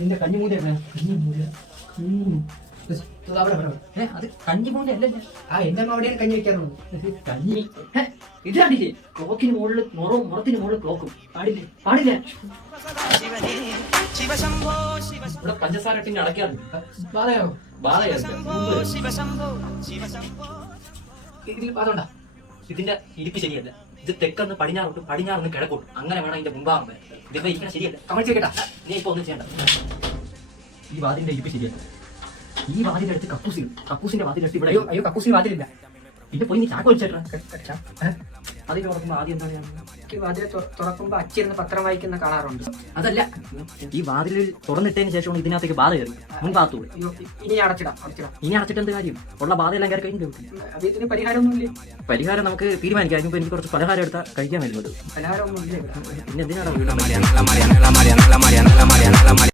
നിന്റെ കഞ്ഞിമൂല കഞ്ഞിമൂല കഞ്ഞി അവിടെ അവിടെ ഏ അത് കഞ്ഞിമൂല അല്ലല്ലേ ആ എന്റെ അമ്മ അവിടെയാണ് കഞ്ഞി വെക്കാറുള്ളത് കഞ്ഞി. ഇത് കണ്ടില്ലേ ക്ലോക്കിന് മുകളിൽ മുറവും മുറത്തിന് മുകളിൽ ക്ലോക്കും. പാടില്ലേ? പാടില്ല? ഇവിടെ പഞ്ചസാര ഇട്ടിങ്ങനെ അടയ്ക്കാറുണ്ട് ബാധയോ ബാധയായിരുന്നു ഇതിൽ ബാധമുണ്ടാ ഇതിന്റെ ഇരിപ്പ് ശരിയല്ല. ഇത് തെക്കെന്ന് പടിഞ്ഞാറോട്ടും പടിഞ്ഞാറൊന്ന് കിഴക്കോട്ട്. അങ്ങനെ വേണം ഇതിന്റെ മുമ്പാകാൻ വരെ ഇതിപ്പോ ഇരിക്കണ ശരിയല്ല. കമഴ്ച കേട്ടാ. നീ ഇപ്പൊ ഒന്നും ചെയ്യണ്ട. ഈ വാതിലിന്റെ ഇരിപ്പ് ശരിയല്ല. ഈ വാതിന്റെ അടുത്ത് കക്കൂസി കക്കൂസിന്റെ വാതിലെടുത്ത് ഇവിടെ അയ്യോ അയ്യോ കക്കൂസിന് വാതിലില്ല. പിന്നെ പോയി നീ ചാക്ക് വലിച്ചേട്ടാ. അതിന് നോക്കുമ്പോ ആദ്യം എന്താ ചെയ്യാ? എനിക്ക് വാതിൽ തുറക്കുമ്പോ അച്ചിരുന്ന് പത്രം വായിക്കുന്ന കാണാറുണ്ട്. അതല്ല. ഈ വാതിലിൽ തുറന്നിട്ടതിന് ശേഷമാണ് ഇതിനകത്തേക്ക് ബാധ കയറി ഇനി അടച്ചിടാം അടച്ചിടാം. ഇനി അടച്ചിട്ട് എന്ത് കാര്യം? ഉള്ള ബാധയെല്ലാം കയറി കഴിഞ്ഞു അത് ഇതിന് പരിഹാരമൊന്നുമില്ലേ? പരിഹാരം നമുക്ക് തീരുമാനിക്കാം. അതിനുമ്പ് എനിക്ക് കുറച്ച് പലഹാരം എടുത്താൽ കഴിക്കാൻ വരുന്നത്. പരിഹാരമൊന്നുമില്ലേ ഇവിടെ? പിന്നെ എന്തിനാണ്